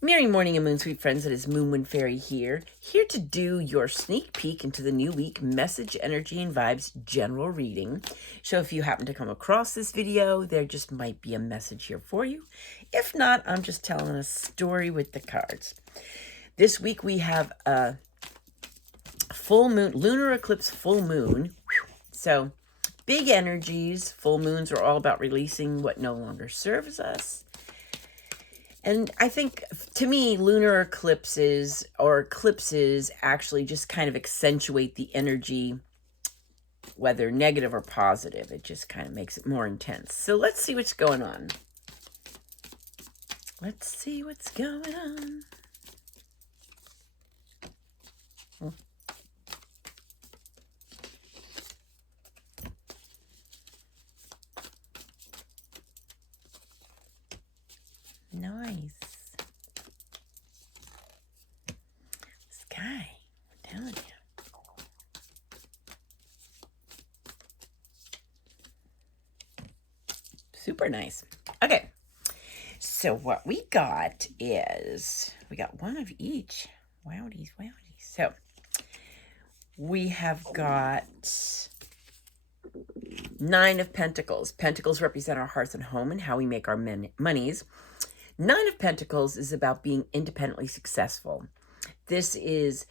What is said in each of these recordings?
Merry morning and moon, sweet friends. It is Moonwind Fairy here to do your sneak peek into the new week message, energy, and vibes general reading. So if you happen to come across this video, there just might be a message here for you. If not, I'm just telling a story with the cards. This week we have a full moon, lunar eclipse full moon. So big energies. Full moons are all about releasing what no longer serves us. And I think, to me, lunar eclipses actually just kind of accentuate the energy, whether negative or positive. It just kind of makes it more intense. So let's see what's going on. Let's see what's going on. Nice. Sky, I'm telling you. Super nice. Okay, so what we got is, we got one of each. Wowdies, wowdies. So we have got Nine of Pentacles. Pentacles represent our hearth and home and how we make our monies. Nine of Pentacles is about being independently successful. This is,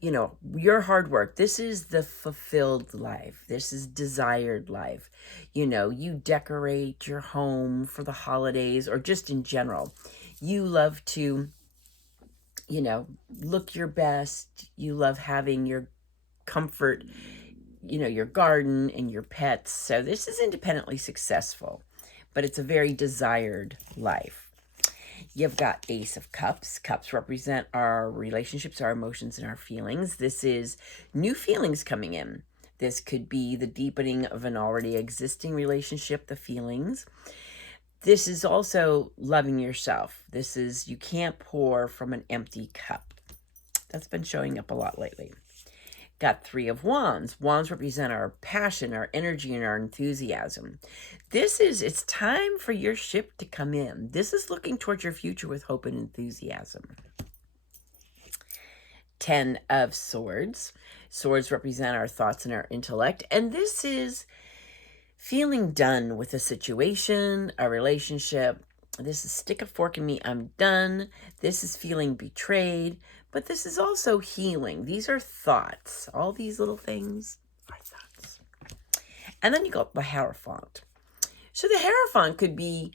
you know, your hard work. This is the fulfilled life. This is desired life. You know, you decorate your home for the holidays or just in general. You love to, you know, look your best. You love having your comfort, you know, your garden and your pets. So this is independently successful, but it's a very desired life. You've got Ace of Cups. Cups represent our relationships, our emotions, and our feelings. This is new feelings coming in. This could be the deepening of an already existing relationship, the feelings. This is also loving yourself. This is, you can't pour from an empty cup. That's been showing up a lot lately. Got Three of Wands. Wands represent our passion, our energy, and our enthusiasm. This is, it's time for your ship to come in. This is looking towards your future with hope and enthusiasm. Ten of Swords. Swords represent our thoughts and our intellect. And this is feeling done with a situation, a relationship. This is stick a fork in me, I'm done. This is feeling betrayed. But this is also healing. These are thoughts. All these little things are thoughts. And then you got the Hierophant. So the Hierophant could be,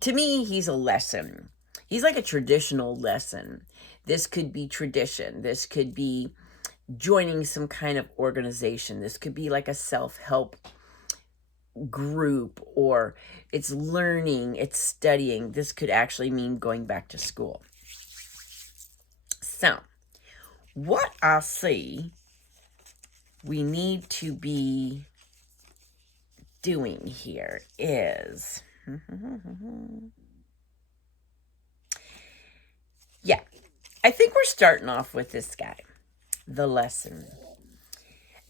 to me, he's a lesson. He's like a traditional lesson. This could be tradition. This could be joining some kind of organization. This could be like a self-help group, or it's learning, it's studying. This could actually mean going back to school. So, what I see we need to be doing here is, yeah, I think we're starting off with this guy, the lesson.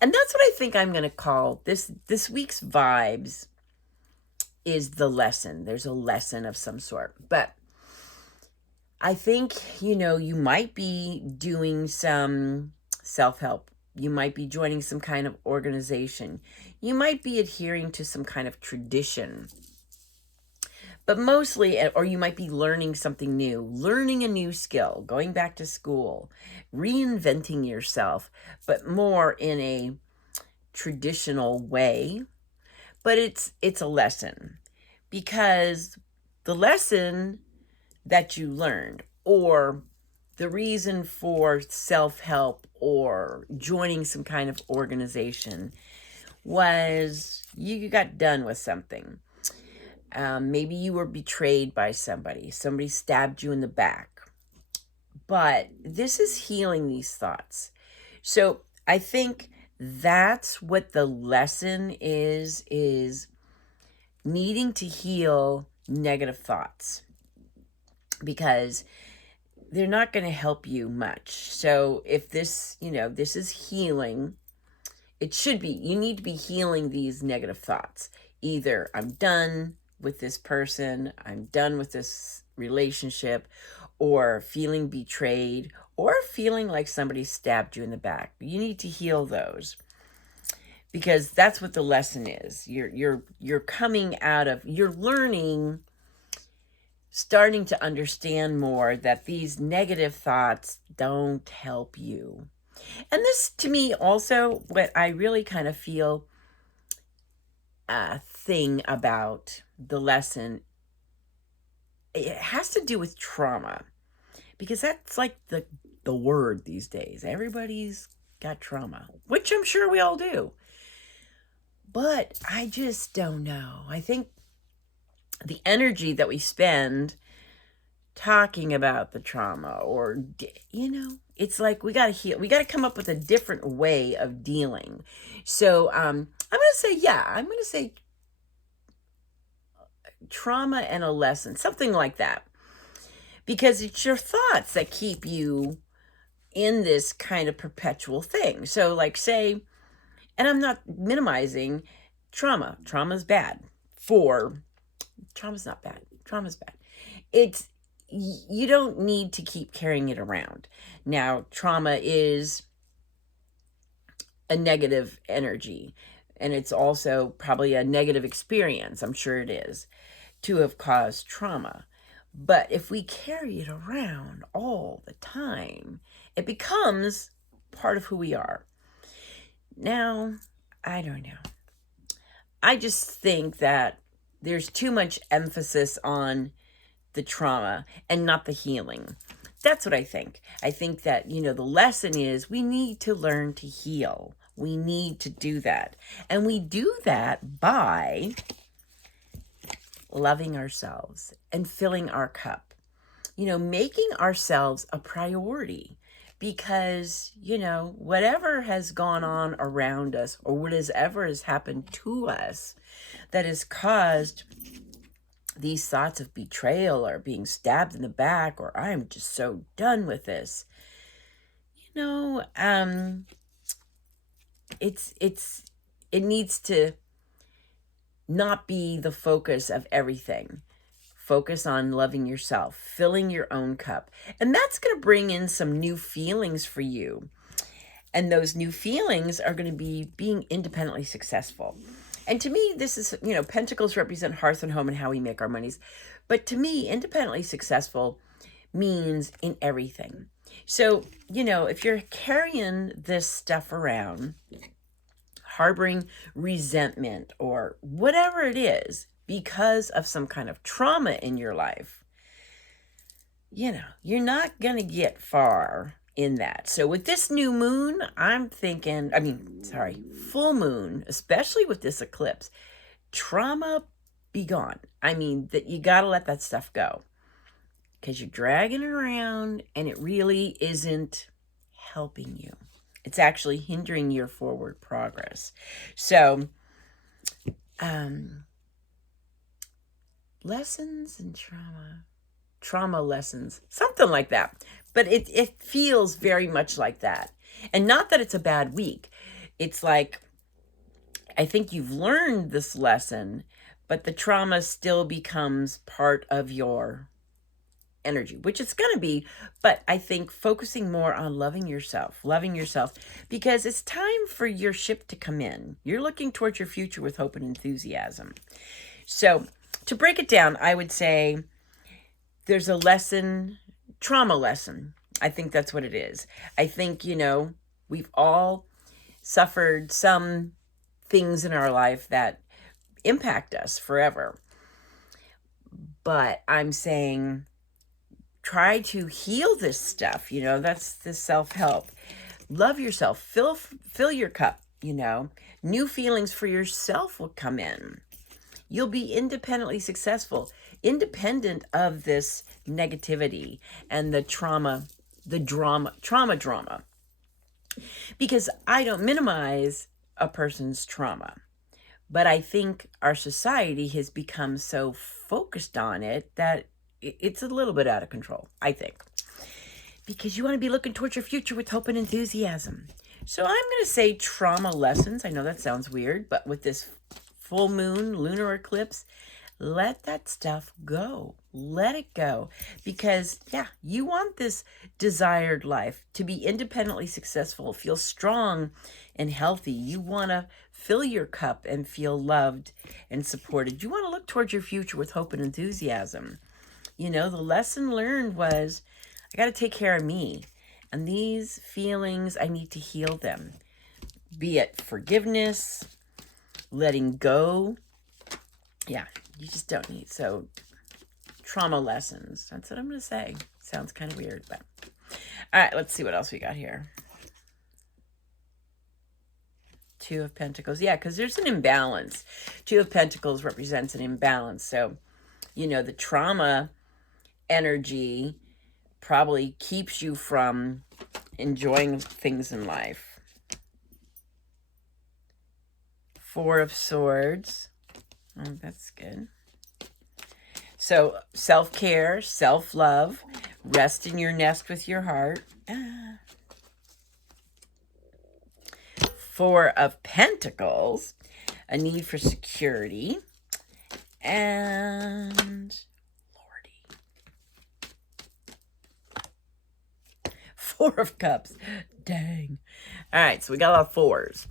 And that's what I think I'm going to call this week's vibes is the lesson. There's a lesson of some sort. But I think, you know, you might be doing some self-help. You might be joining some kind of organization. You might be adhering to some kind of tradition. But mostly, or you might be learning something new, learning a new skill, going back to school, reinventing yourself, but more in a traditional way. But it's a lesson, because the lesson that you learned, or the reason for self-help or joining some kind of organization, was you got done with something. Maybe you were betrayed by somebody. Somebody stabbed you in the back. But this is healing these thoughts. So I think that's what the lesson is needing to heal negative thoughts, because they're not going to help you much. So if this, you know, this is healing, it should be, you need to be healing these negative thoughts. Either I'm done with this person, I'm done with this relationship, or feeling betrayed, or feeling like somebody stabbed you in the back. You need to heal those, because that's what the lesson is. You're coming out of, you're learning, starting to understand more that these negative thoughts don't help you. And this, to me, also, what I really kind of feel a thing about the lesson, it has to do with trauma, because that's like the word these days. Everybody's got trauma, which I'm sure we all do. But I just don't know. I think the energy that we spend talking about the trauma, or, it's like we got to heal. We got to come up with a different way of dealing. So I'm going to say trauma and a lesson, something like that. Because it's your thoughts that keep you in this kind of perpetual thing. So like, say, and I'm not minimizing trauma. Trauma's bad. Trauma's not bad. Trauma's bad. You don't need to keep carrying it around. Now, trauma is a negative energy, and it's also probably a negative experience. I'm sure it is, to have caused trauma. But if we carry it around all the time, it becomes part of who we are. Now, I don't know. I just think that there's too much emphasis on the trauma and not the healing. That's what I think. I think that, the lesson is we need to learn to heal. We need to do that. And we do that by loving ourselves and filling our cup. Making ourselves a priority. Because, whatever has gone on around us, or whatever has happened to us that has caused these thoughts of betrayal, or being stabbed in the back, or I'm just so done with this, it needs to not be the focus of everything. Focus on loving yourself, filling your own cup. And that's going to bring in some new feelings for you. And those new feelings are going to be being independently successful. And to me, this is, pentacles represent hearth and home and how we make our monies. But to me, independently successful means in everything. So, if you're carrying this stuff around, harboring resentment or whatever it is, because of some kind of trauma in your life, you're not going to get far in that. So with this new moon, full moon, especially with this eclipse, trauma be gone. That you got to let that stuff go, because you're dragging it around and it really isn't helping you. It's actually hindering your forward progress. So, lessons and trauma lessons, something like that. But it feels very much like that. And not that it's a bad week. It's like, I think you've learned this lesson, but the trauma still becomes part of your energy, which it's going to be. But I think focusing more on loving yourself, because it's time for your ship to come in. You're looking towards your future with hope and enthusiasm. So, to break it down, I would say there's a lesson, trauma lesson. I think that's what it is. I think, we've all suffered some things in our life that impact us forever. But I'm saying try to heal this stuff. That's the self-help. Love yourself. Fill your cup, New feelings for yourself will come in. You'll be independently successful, independent of this negativity and the trauma. Because I don't minimize a person's trauma, but I think our society has become so focused on it that it's a little bit out of control, I think. Because you want to be looking towards your future with hope and enthusiasm. So I'm going to say trauma lessons. I know that sounds weird, but with this full moon lunar eclipse, let that stuff go. Let it go. Because, yeah, you want this desired life to be independently successful, feel strong and healthy. You want to fill your cup and feel loved and supported. You want to look towards your future with hope and enthusiasm. You know, the lesson learned was I got to take care of me. And these feelings, I need to heal them. Be it forgiveness, letting go. Yeah, you just don't need. So, trauma lessons. That's what I'm going to say. Sounds kind of weird, but. All right, let's see what else we got here. Two of Pentacles. Yeah, because there's an imbalance. Two of Pentacles represents an imbalance. So, you know, the trauma energy probably keeps you from enjoying things in life. Four of Swords. Oh, that's good. So, self-care, self-love, rest in your nest with your heart. Four of Pentacles, a need for security. And Lordy. Four of Cups. Dang. All right, so we got a lot of fours.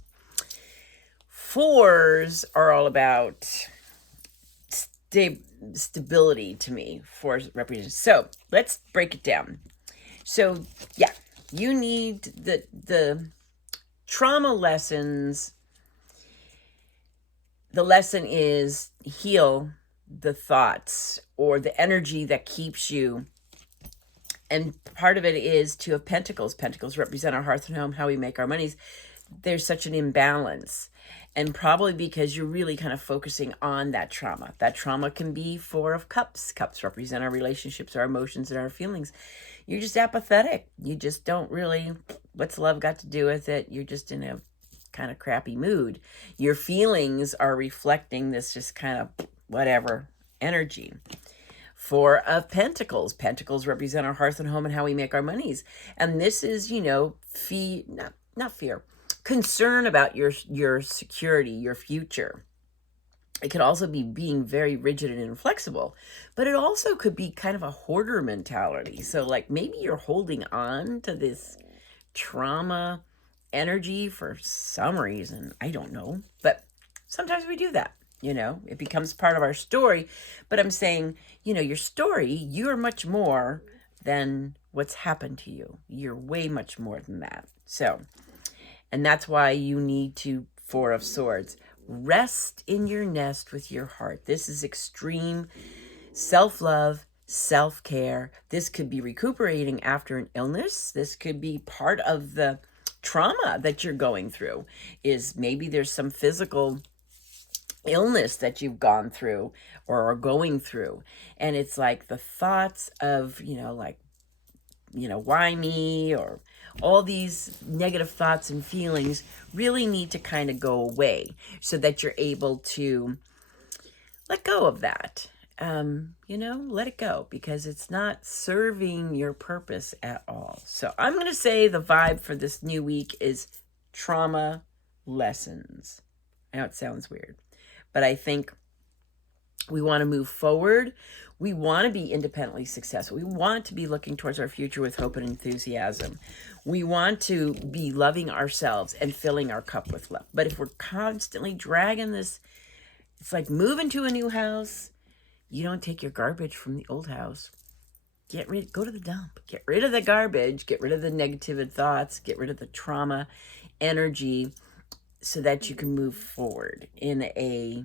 Fours are all about stability to me. Fours represent. So let's break it down. So yeah, you need the trauma lessons. The lesson is heal the thoughts or the energy that keeps you. And part of it is Two of Pentacles. Pentacles represent our hearth and home, how we make our monies. There's such an imbalance. And probably because you're really kind of focusing on that trauma. That trauma can be Four of Cups. Cups represent our relationships, our emotions, and our feelings. You're just apathetic. You just don't really, what's love got to do with it? You're just in a kind of crappy mood. Your feelings are reflecting this just kind of whatever energy. Four of Pentacles. Pentacles represent our hearth and home and how we make our monies. And this is, you know, not fear. Concern about your security, your future. It could also be being very rigid and inflexible, but it also could be kind of a hoarder mentality. So like maybe you're holding on to this trauma energy for some reason. I don't know, but sometimes we do that. You know, it becomes part of our story. But I'm saying, you know, your story, you're much more than what's happened to you. You're way much more than that. So, and that's why you need to, Four of Swords, rest in your nest with your heart. This is extreme self-love, self-care. This could be recuperating after an illness. This could be part of the trauma that you're going through. Is maybe there's some physical illness that you've gone through or are going through. And it's like the thoughts of, you know, like, you know, why me, or all these negative thoughts and feelings really need to kind of go away so that you're able to let go of that. You know, let it go because it's not serving your purpose at all. So I'm going to say the vibe for this new week is trauma lessons. I know it sounds weird, but I think we want to move forward. We want to be independently successful. We want to be looking towards our future with hope and enthusiasm. We want to be loving ourselves and filling our cup with love. But if we're constantly dragging this, it's like moving to a new house. You don't take your garbage from the old house. Go to the dump. Get rid of the garbage. Get rid of the negative thoughts. Get rid of the trauma energy so that you can move forward in a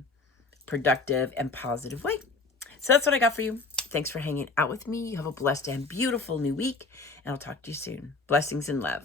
productive and positive way. So that's what I got for you. Thanks for hanging out with me. You have a blessed and beautiful new week, and I'll talk to you soon. Blessings and love.